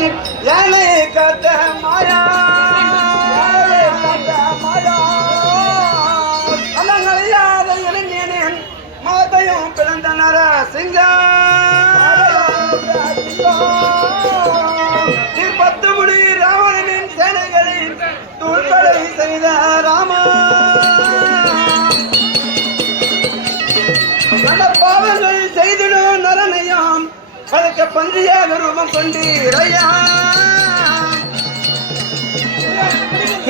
போற்றி ஏழை கட்ட மாயா அலங்களையாத இளைஞனின் மகத்தையும் பிறந்தனர பத்து முடி ராவணனின் சேனைகளில் தூள்படை செய்த ராமா நல்ல பாவங்கள் செய்திடும் நரனையாம் பழக்க பன்றியாக ரூபம் கொண்டீரையா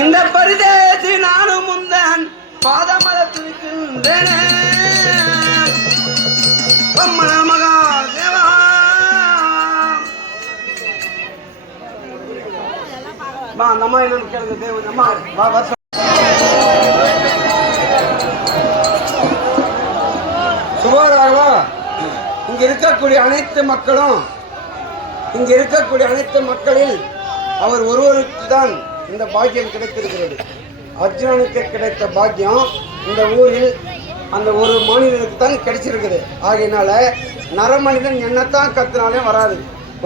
இந்த பரிதேசி நானும் முந்தன் பாதமல துணிக்கின்றேனே அம்மன மகாதேவா அந்த அம்மா என்னன்னு கேளுங்க தேவன் அம்மா சுபாராகவா இங்க இருக்கக்கூடிய அனைத்து மக்களில் அவர் ஒருவருக்கு தான் இந்த பாக்கியம் கிடைத்திருக்கிறது. அர்ஜுனனுக்கு கிடைத்த பாக்கியம் இந்த ஊரில் அந்த ஒரு மாநிலத்துக்கு தான் கிடைச்சிருக்குது. ஆகையினால நரமனிதன் என்னத்தான் கத்தினாலே வராது.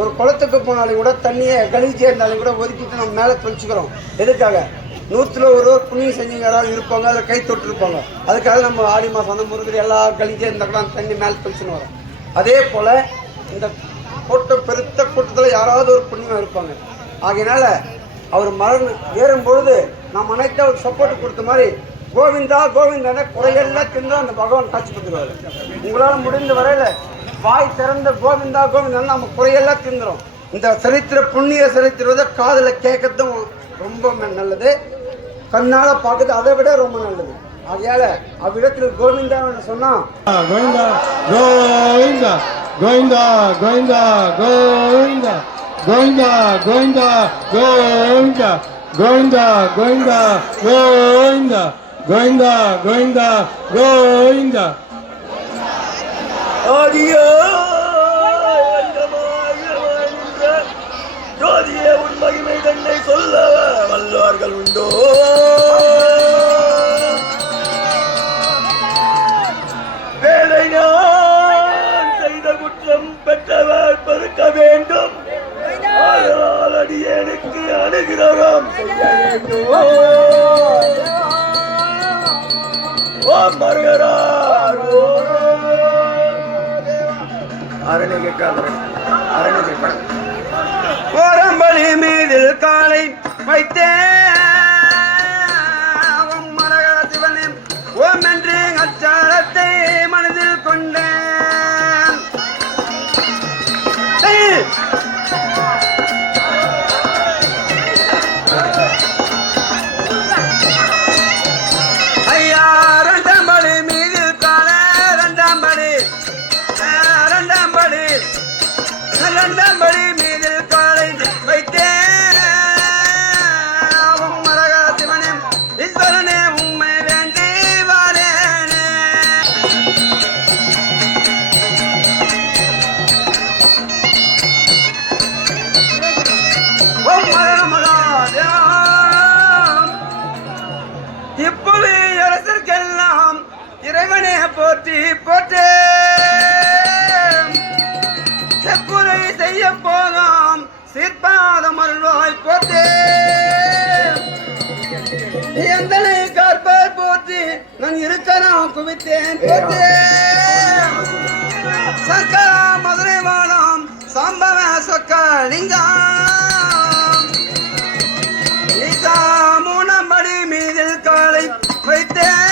ஒரு குளத்துக்கு போனாலும் கூட தண்ணியை கழிச்சே இருந்தாலும் கூட ஒதுக்கிட்டு நம்ம மேலே தொழிச்சுக்கிறோம். எதுக்காக? 100ல் ஒருவர் புண்ணியம் செஞ்சவங்க யாராவது இருப்பாங்க, அதில் கை தொட்டிருப்பாங்க. அதுக்காக நம்ம ஆடி மாதம் அந்த முருகர் எல்லா கழிச்சே இருந்தால் கூட அந்த தண்ணி மேலே தொழிச்சுன்னு வரோம். அதே போல் இந்த பெருத்த கூட்டத்தில் யாராவது ஒரு புண்ணியம் இருப்பாங்க. ஆகையினால அவர் ஏறும் பொழுது நாம் அனைத்து அவர் சப்போர்ட் கொடுத்த மாதிரி கோவிந்தா கோவிந்தான குறையெல்லாம் தின்னு அந்த பகவான் காட்சி கொடுத்துருவாரு. உங்களால் முடிந்த வரையில் வாய் திறந்த கோவிந்தா கோவிந்தான நம்ம குறையெல்லாம் தின்னுறோம். இந்த புண்ணிய சரித்திரத்தை காதில் கேட்கறதும் ரொம்ப நல்லது, கண்ணால் பார்க்கறது அதை விட ரொம்ப நல்லது. ஆகையால அவ்விடத்தில் கோவிந்தா சொன்னா கோவிந்தா கோவிந்தா கோவிந்தா கோவிந்தா கோவிந்தா கோவிந்தா கோவிந்தா கோவிந்தா கோவிந்தா கோவிந்தா கோவிந்தா கோவிந்தா கோவிந்தா கோவிந்தா ஆதியோ ஜோதியே உன் மகிமை தன்னை சொல்ல வல்லார்கள் உண்டோ? வேலை நான் செய்த குற்றம் பெற்றவர் பெருக்க வேண்டும், அதனால் அடியேனுக்கு அனுகிரகம் செய்ய வேண்டும். ஓம் மருகரார் ஓரம்பலி மீதில் காலை வைத்தேன் மரகர சிவனே ஓம் என்று அச்சாரத்தை மனதில் கொண்டேன். ஐயா இரண்டாம் பலி மீதில் காலை இரண்டாம் பலி மீதில் காலை வைத்தேன் மரகர சிவனே ஈஸ்வரனே உண்மை வேண்டி வாரேனே. ஓம் மரகர மகாதேவா இப்பவே அரசர்க்கெல்லாம் இறைவனே போற்றி போற்றே செப்புரை செய்ய போகாம் சீர்பாதம் அருள்வாய் போற்றே எந்தனை கார்பார் போற்றி நான் இருக்கலாம் குவித்தேன் போற்றே சக்கரா மதுரை வாழம் சம்பவ சொக்கலிங்கம் ஈசா மூணம்படி மீதில் காலை வைத்தேன்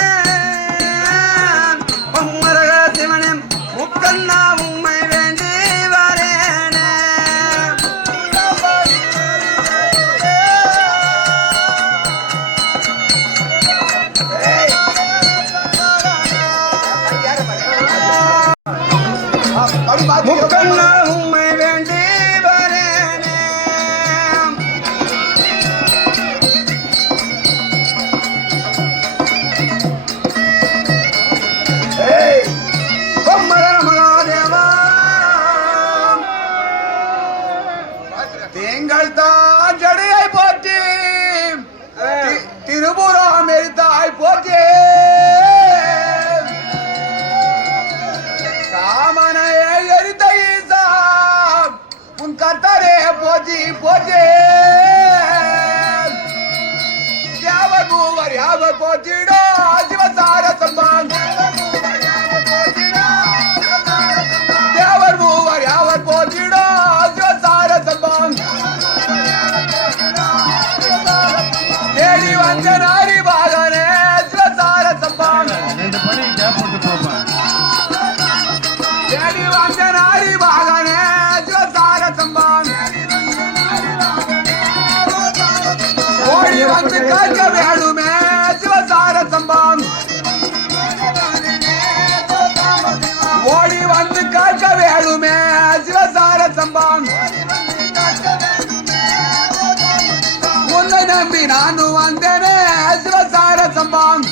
மரகர சிவனே முக்கண்ணா உண்மை வேண்டி வரேனே. முக்கண்ணா உண்மை வேண்டி வரேனே. மரகர மகாதேவா தேங்கள் தான் ஜடையை போற்றி திருபுரம் எரித்தாய் போற்றி காமனையை எரித்த ஈசா உன் கர்த்தரே போற்றி போற்றிடோ சிவசார சம்பம் தேவர் மூவர் யாவர் போற்றிடோ சிவசார சம்பம் தேடி வந்த நாரி பாகனே சிவசார சம்பம் தேடி வந்த நாரி பாகனே சிவசார சம்பம் ஓடி வந்து காக்க வேணுமே சிவசார சம்பம் ஓடி வந்து காக்க வேணுமே சிவசார சம்பம் உன்னை நம்பி நானும் வந்தேனே சிவசார சம்பம்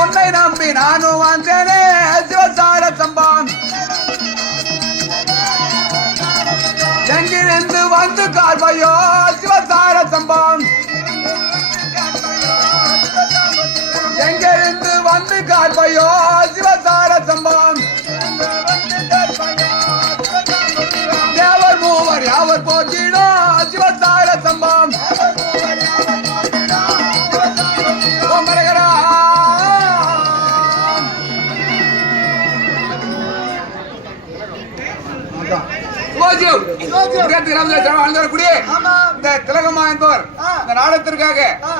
உன்னை நம்பி நானும் வந்தேனே சிவசார சம்பம் எங்கிருந்து வந்து கால்வையோ சிவசார சம்பம் எங்கிருந்து வந்து கால்வையோ சிவசார சம்பம் தேவர் மூவர் யாவர் போற்றிடோ சிவசார சம்பம் ஓம் ஹரஹரா இந்த திலகம்மா என்பவர் இந்த நாடகத்திற்காக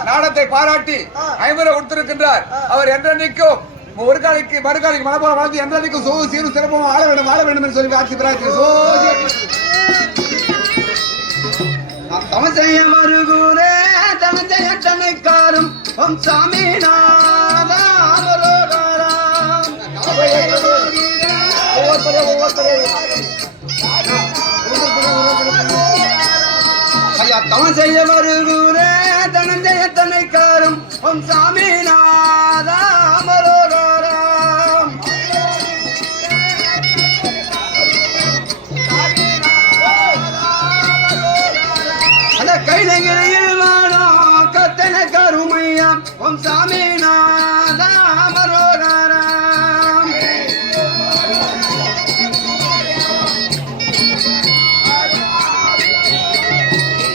நாடகத்தை பாராட்டி 50 கொடுத்திருக்கின்றார். அவர் என்றைக்கும் ஒரு காலைக்கு மறுகாலைக்கு மனப்போல வாழ்ந்து என்றைக்கும் சீரும் சிறப்பும் ஆள வேண்டும் என்று சொல்லி ஆட்சி தமசைய மருகூரே தமசைய தன்னைக்காரும் ஓம் சாமிநாதாமரோகாராம் ஐயா தமசைய மருகூரே தனஞ்சய தன்னைக்காரும் ஓம் சாமிநாதாமரோகாராம் அந்த கைலங்கிரியில் வாழோ கத்தன கருமையா ஓம் சாமிநாதாமரோகாராம்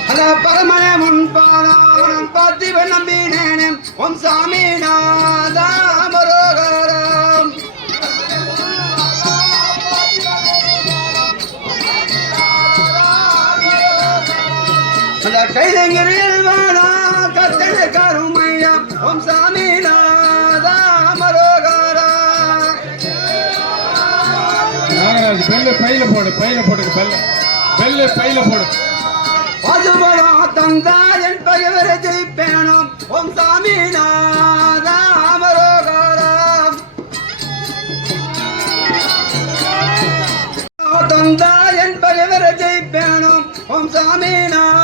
அந்த பரமன முன்பானம் பார்த்திவ நம்பினேன் ஓம் சாமிநாதாமரோகாராம் அந்த கைலங்கிரியில் வாழோ கத்தன கருமையா ஓம் சாமிநாதாமரோகாராம் நாகராஜ் பெல்லு பையில போடு பெல்லு பையில போடு பசுபலா தந்தா என் பகைவரை ஜெயிப்பேனும் ஓம் சாமிநாதாமரோகாராம் தந்தா என் பகைவரை ஜெயிப்பேனும் ஓம் சாமிநாதாமரோகாராம்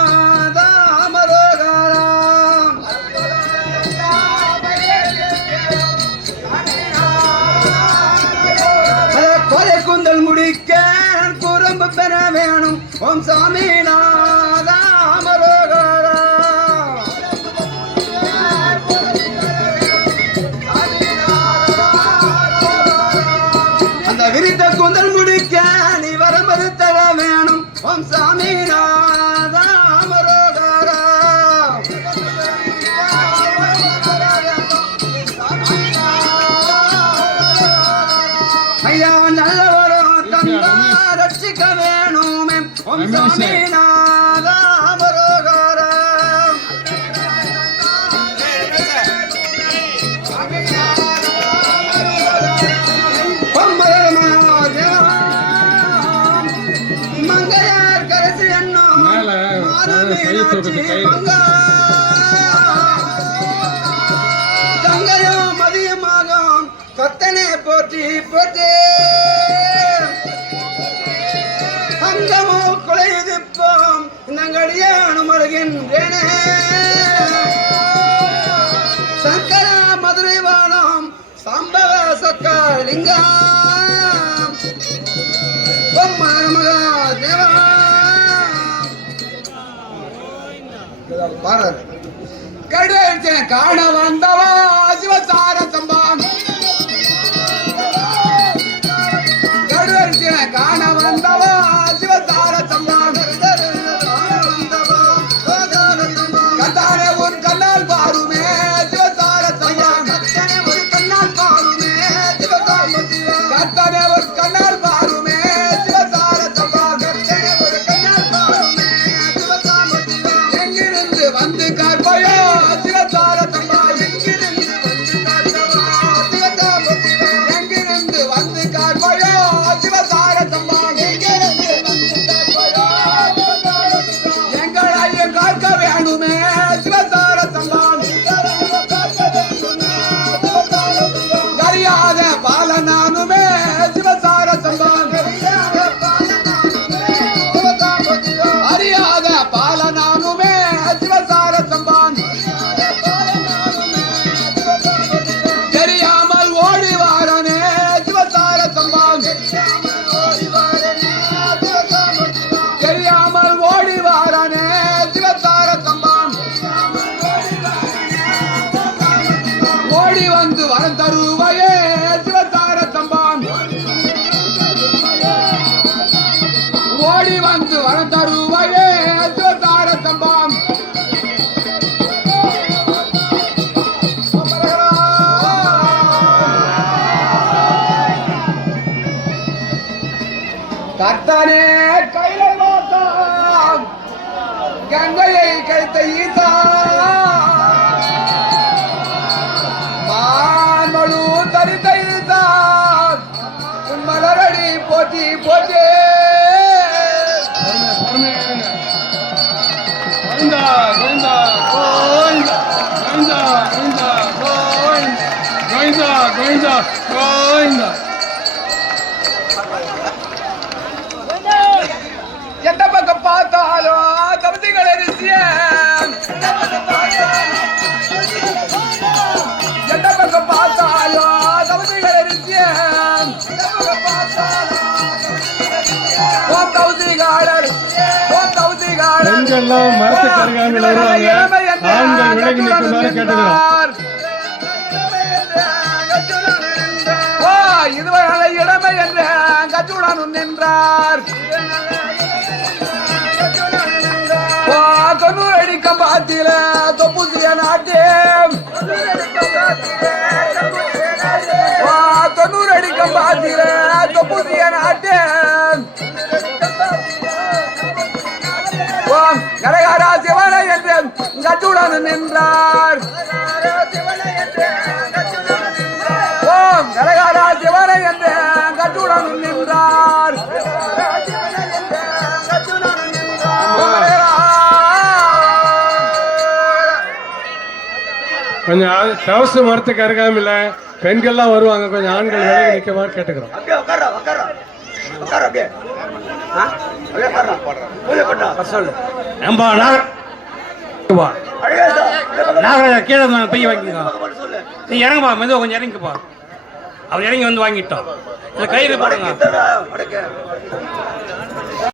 கொலை குந்தல் முடிக்க குறும்பு பெற வேணும் ஓம் சாமிநாதாமரோகாராம் அந்த விரித்த குந்தல் முடிக்க நீ வர மறுத்தர வேணும் ஓம் சாமிநாதாமரோகாராம் ஐயா நல்லவரோ தந்தா ரட்சிக்க வேணுமே ஓம் சாமிநாதாமரோகாராம் மங்கையார் கரசி அண்ணோ தங்கையோ மதியமாகும் கத்தனை போற்றி போற்றி அங்கமோ கொலையுதிப்போம் நங்கடியானும் அழுகின்றேனே சங்கரா மதுரை வானம் சம்பவ சொக்கலிங்கம் மகாதேவா பாரு கடுவரிச்சனை காண வந்தவா சிவசார சம்பம் கடுவரிச்சனை காண வந்தவா சிவசார சம்பம் கத்தான தருவாயே தார தம்பாம் கர்த்தானே கையில நோக்கம் கங்கையை கைத்த ஈசா மாமழு தரித்த ஈசா உன் மலரடி போற்றி போற்றே கோவிந்தா கோவிந்தா கோவிந்தா கோவிந்தா கோவிந்தா கோவிந்தா கோவிந்தா கோவிந்தா எந்த பக்கம் பார்த்தாலும் கவிதைகள் அரிசியம் எந்த பக்கம் பார்த்தாலும் கவிதைகள் அரிசியம் ஓம் கவிதைகாரர் ஓம் கவிதைகாரர் பெண்கள்லாம் மரத்து கருகாமல் வருவாங்க ஆண்கள் விலகி நிற்குமாறு கேட்டுக்கிறோம் இதுவரை இடமை என்று கச்சுடன் நின்றார் தொண்ணூறு அடி கம்பாத்தில தொப்புசிய நாட்டே தொண்ணூறு அடி கம்பாத்தில தொப்புசிய நாட்டே கரகாரா சிவனை என்று கச்சுடன் நின்றார் ஓம் கரகாரா சிவனை என்று கச்சுடன் நின்றார் கொஞ்சம் தவசு மரத்துக்கு அருகாமல் பெண்கள்லாம் வருவாங்க கொஞ்சம் ஆண்கள் விலகி நிற்குமாறு கேட்டுக்கிறோம் அப்படியே உட்கார உட்கார உட்கார அப்படியே அப்படியே உட்கார பூஜை பண்ணா சொல்லு ஏம்பா அழகேசா நாகராஜா கீழே போய் வாங்கிக்கோ சொல்லு நீ இறங்குப்பா மெதுவாக கொஞ்சம் இறங்கிப்பா அவர் இறங்கி வந்து வாங்கிட்டோம் இல்லை கயிறு போடுங்க அடக்க